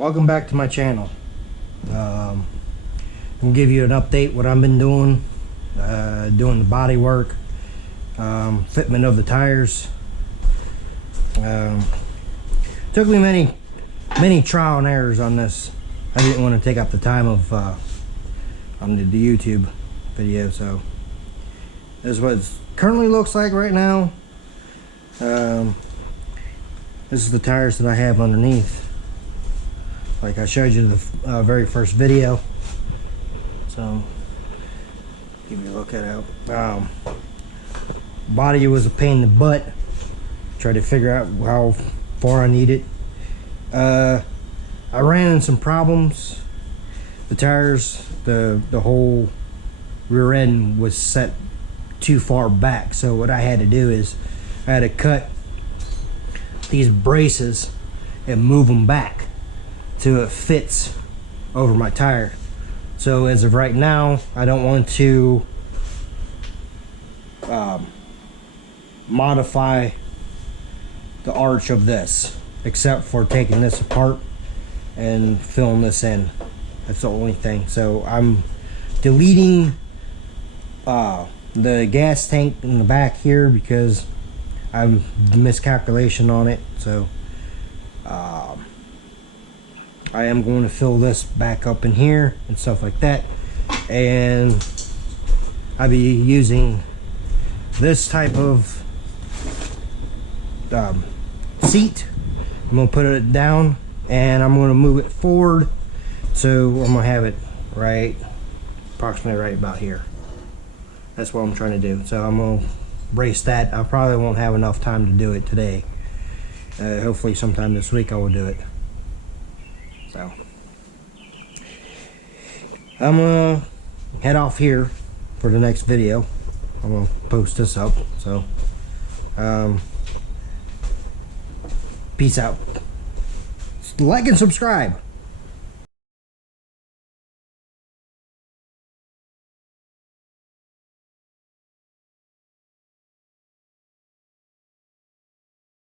Welcome back to my channel. I'm gonna give you an update what I've been doing, doing the body work, fitment of the tires. Took me many trial and errors on this. I didn't want to take up the time of on the YouTube video, so this is what it currently looks like right now. This is the tires that I have underneath, like I showed you in the very first video. So give you a look at it. Body was a pain in the butt. Tried to figure out how far I need it. I ran into some problems. The tires, the whole rear end was set too far back, so what I had to do is I had to cut these braces and move them back so it fits over my tire. So as of right now, I don't want to modify the arch of this, except for taking this apart and filling this in. That's the only thing. So I'm deleting the gas tank in the back here because I'm miscalculation on it. So I am going to fill this back up in here and stuff like that, and I'll be using this type of seat. I'm gonna put it down and I'm gonna move it forward, so I'm gonna have it right approximately right about here. That's what I'm trying to do. So I'm gonna brace that. I probably won't have enough time to do it today. Hopefully sometime this week I will do it. So I'm gonna head off here for the next video. I'm gonna post this up. So peace out. Like and subscribe.